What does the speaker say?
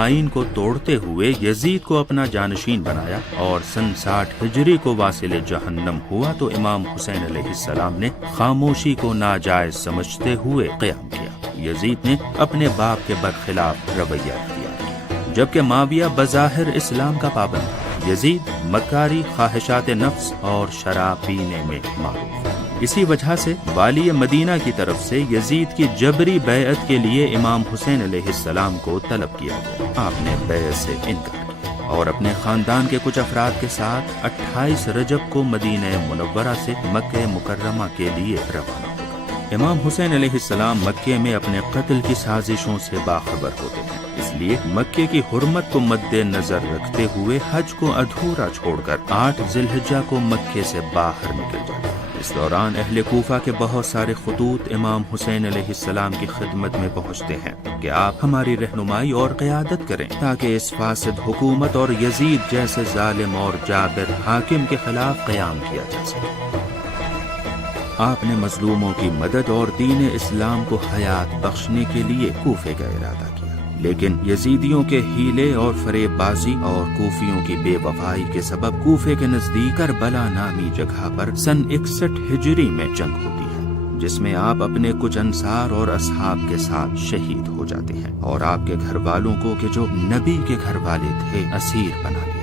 आईन को तोड़ते हुए यजीद को अपना जानशीन बनाया और सन 60 हिजरी को वासिल जहन्नम हुआ तो इमाम हुसैन अलैहिस्सलाम ने खामोशी को नाजायज समझते हुए क़याम किया। यजीद ने अपने बाप के बरखिलाफ रवैया किया, जबकि माविया बज़ाहिर इस्लाम का पाबंद था। यजीद मकारी, ख्वाहिशात नफ्स और शराब पीने में मारूफ। इसी वजह से वाली मदीना की तरफ से यजीद की जबरी बैअत के लिए इमाम हुसैन अलैहिस्सलाम को तलब किया गया। आपने बैअत से इनकार किया और अपने खानदान के कुछ अफराद के साथ 28 रजब को मदीना मुनव्वरा से मक्के मुकर्रमा के लिए रवाना होगा। इमाम हुसैन अलैहिस्सलाम मक्के में अपने कत्ल की साजिशों से बाखबर होते हैं, इसलिए मक्के की हुर्मत को मद्देनजर रखते हुए हज को अधूरा छोड़कर 8 जिलहिज्जा को मक्के से बाहर निकल जाते हैं। इस दौरान अहले कूफा के बहुत सारे खुतूत इमाम हुसैन अलैहिस्सलाम की खिदमत में पहुँचते हैं कि आप हमारी रहनुमाई और क़यादत करें ताकि इस फासिद हुकूमत और यजीद जैसे जालिम और जाबिर हाकिम के खिलाफ क़याम किया जा सके। आपने मजलूमों की मदद और दीन इस्लाम को हयात बख्शने के लिए कूफे का इरादा किया, लेकिन यजीदियों के हीले और फरेबबाजी और कूफियों की बेवफाई के सबब कूफे के नजदीक करबला नामी जगह पर सन 61 हिजरी में जंग होती है, जिसमें आप अपने कुछ अंसार और असहाब के साथ शहीद हो जाते हैं और आपके घर वालों को, कि जो नबी के घर वाले थे, असीर बना लिया।